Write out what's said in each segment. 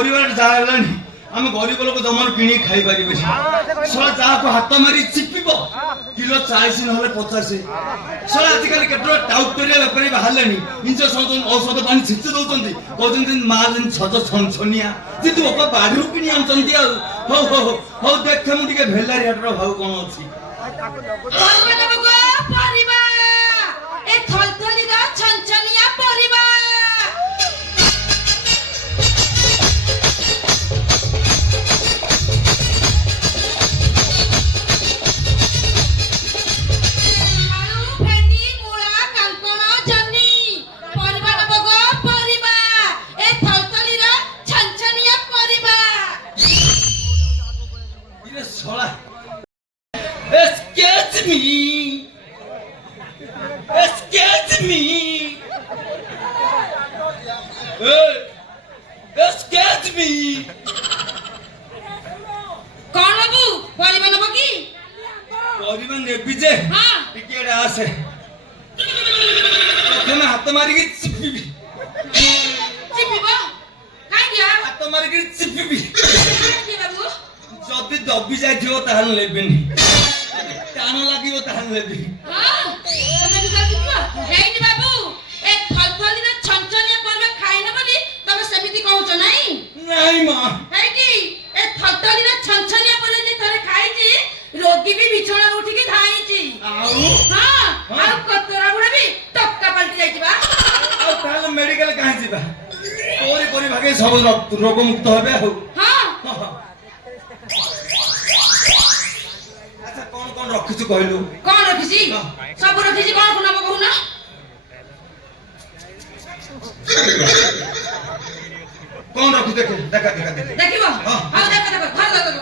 परिवार जा हेलानी आम गरीब लोक जमार किणी खाई पारिबे सला जाको हाथ मारी चिपिबो किलो 40 नहले 50 सला आजिकल केतरो टाउटरिया व्यापारी बाहरलानी इंजेक्शन औषध पानी छिच्ची दउचंदी कहउचंदी माल छज छनछनिया जे तू ओपा बाडरू किणी आमचंदी आ हो हो हो देख मु टिके भेलारी हाटर भाव कोन अछि परिबा बगो परिबा ए थलथली दा छनछनिया परिबा Excuse me. Excuse me. कौन बाबू परिबा नबो की परिबा नेबी जे हां टिकेट आसे तुम हाथ मारी के चिपिबी चिपिबो काई दिया हाथ मारी के चिपिबी की बाबू जदी दबी जाय थियो ताहन लेबेनी टाण लागियो ताहन लेबी हां तमे जदी दियो हेइ बाबू ए थलथली ना छनछनिया परबे खाइ न बोली तमे सेमिति कहउछ नाही नाही मां हेइ की ए थलथली ना छनछनिया परले जे थरे खाइची रोगी भी बिछोड़ा उठी के धाइची आउ हां आ कतरा बुढ़ा भी टक्का पलटी जाइची बा आ ताहले मेडिकल काहे जिबा परी भागे सब रोग मुक्त होबे हो हां अच्छा कौन रखिछु कहलु कौन रखिसी सब रखिसी कौन कोना कहू ना कौन रखि देखे देखा देखिबो हां देखो घर देखो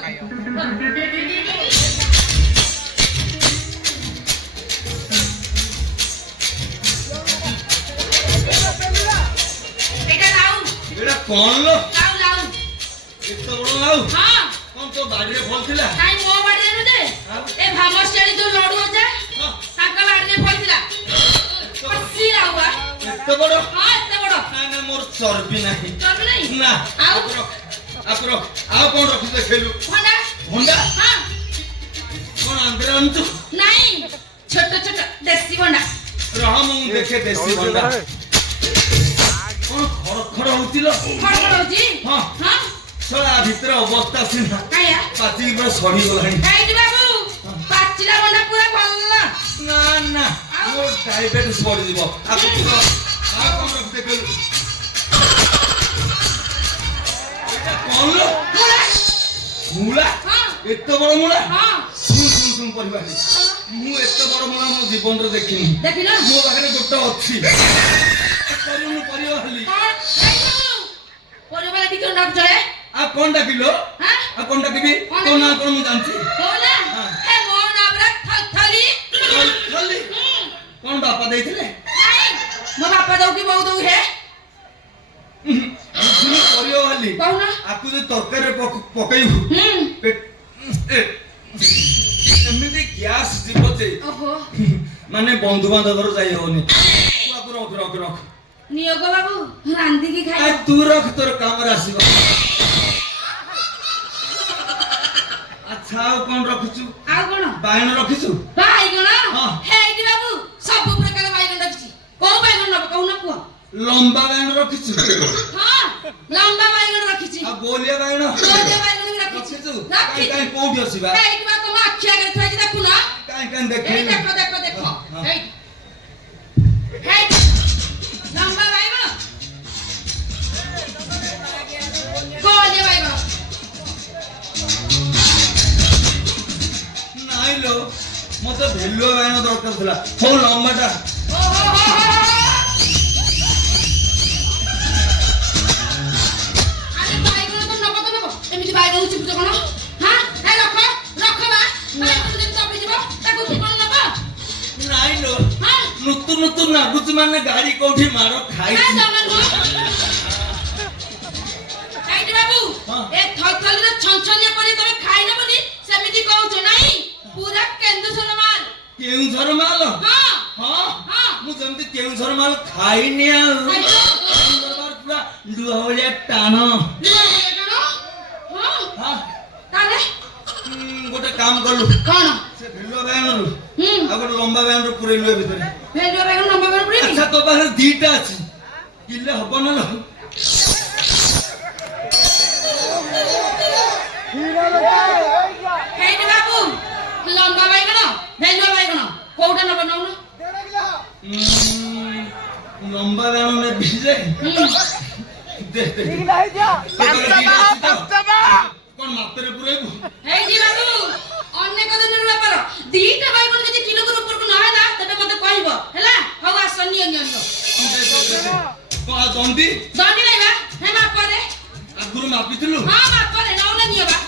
एटा लाऊ एटा कौन लो लाऊ इतो बड़ लाऊ हां कौन तो बाड़ी रे फल थिला काई मो बाड़ी रे जे ए भामरशाली जो लडू जे ताका बाड़ी रे फल थिला पसी लाऊआ इतो बड़ हां इतो बड़ ना मोर चर्बी नाही ना आउ आप कौन रखि देखेलु होंडा हां कौन अंदर अंतु नहीं छोटा देसी होंडा रहा मु देखे देसी होंडा कौन खड़ होतिलो खड़ होजी हां हां सला भीतर अवस्था सिना काया पाची पर सड़ी गलानी काई बाबू पाचिला होंडा पूरा भल्ला ना मोर डायबिटीज बढ़ जीवो आप कौन रखि देखेलु कौन लो मूला हां एतो बड़ मूला हां सुन परिवार मु एतो बड़ मूला मो जीवन रे देखिनी देखिना मो पाखरे गोटे अछि करूनु परिवारली परिवार की क्यों डाक चले आ कोन डाकिलो हां आ कोन डाकिबी कोन ना कोन मु जानछि होला ए मो नाम रे थलथली थलथली कोन बापा देइथिले नहीं मो बापा दउ की बहु दउ हे सुनु परिवारली कहू ना आकु जे तरकारी रे पकैबु एमिति ग्यास जीव जे ओहो माने बंधु बांधव रो जाई होनी रख नियोग बाबू रांधी की खाई आ तू रख तोर काम रे आसीबो अच्छा आ कोन रखछु आ कोन बायन रखिछु बाईगण हां हेइडी बाबू सब प्रकार बाईगण रखछि को बाईगण न कहू ना को लंबा बायन रखिछु हां लंबा बाईगण रखछि आ गोलिया बायन बाईगण भी रखछि काई कोउठी आसीबा हेइडी बा तुम आखिया के थई देखु ना काई देखे देखो हेइडी हेइडी लंबा बाईगण गोलिया बाईगण नाइलो मते भेलुआ बायन दरकार थला हो लंबाटा अरे बाईगण तो नको तो नको एमिति बाईगण चिपच कोन हां ए रखो बा बाईगण दिन चपी जीवो ताको की कोन नबा नाइलो हां नुतु नागुच माने गाड़ी कोठी मारो खाई हेइडी बाबू ए थलथली रे छनछनिया परी तमे खाइ न बोली सेमिति कहउछ नाही पूरा केन्दुझर माल केउझर माल हां हां हां मु जमति केउझर माल खाइने आ पूरा लुहा भलिया टाण काम कलु कौन से भेलुआ बायणरू हम्म आ गोटे लंबा बायणरू पुरेलु ए भितरे भेलुआ बैगन नंबर बैगन पुरी अच्छा तो पास दीटा अछि किले हबो न लो ହେଇଟି ବାବୁ ଲମ୍ବା ବାଇଗଣ ଭେଲୁଆ ବାଇଗଣ କୋଉଟା ନବ ନଉନ लंबा बायण ने भिजे दे दे कोन मात्रे पुरेबु ହେଇଟି ବାବୁ ଅନେକ ଦିନର ବେପାର ଦିଟା ବାଇଗଣ ଯଦି କିଲୋ ଉପରକୁ ନ ହେଲା ତେବେ ମତେ କହିବ ହେଲା ହଉ ଆସ ନିଅ ନିଅ ନିଅ को दंदी ଦଣ୍ଡି ନାଇଁ ବା ହେ ମାପରେ आगुरु मापिथिलु ହଁ ମାପରେ ନଉନ ନିଅ ବା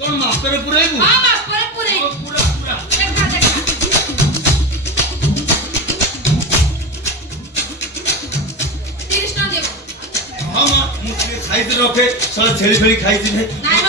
कोन मात्रे पुरेबु ହଁ ମାପରେ ପୁରେଇ पूरा पूरा ଦେଖା ଦେଖା 30 ଟଙ୍କା ଦେବ हां मां मु खाई रखे साला छेली फेली खाई छी ନାଇଁ